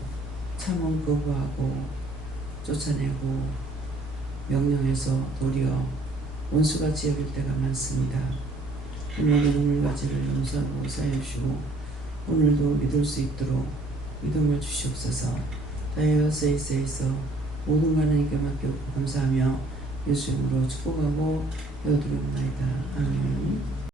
참음 거부하고 쫓아내고 명령해서 도리어 원수같이 여길 때가 많습니다. 오늘도 눈물가지를 용서하고 사여주시고 오늘도 믿을 수 있도록 믿음을 주시옵소서. 다이어 세이세이서 모든 걸 하나님께 맡기고 감사하며 예수 이름으로 축복하고 기도드립니다. 아멘.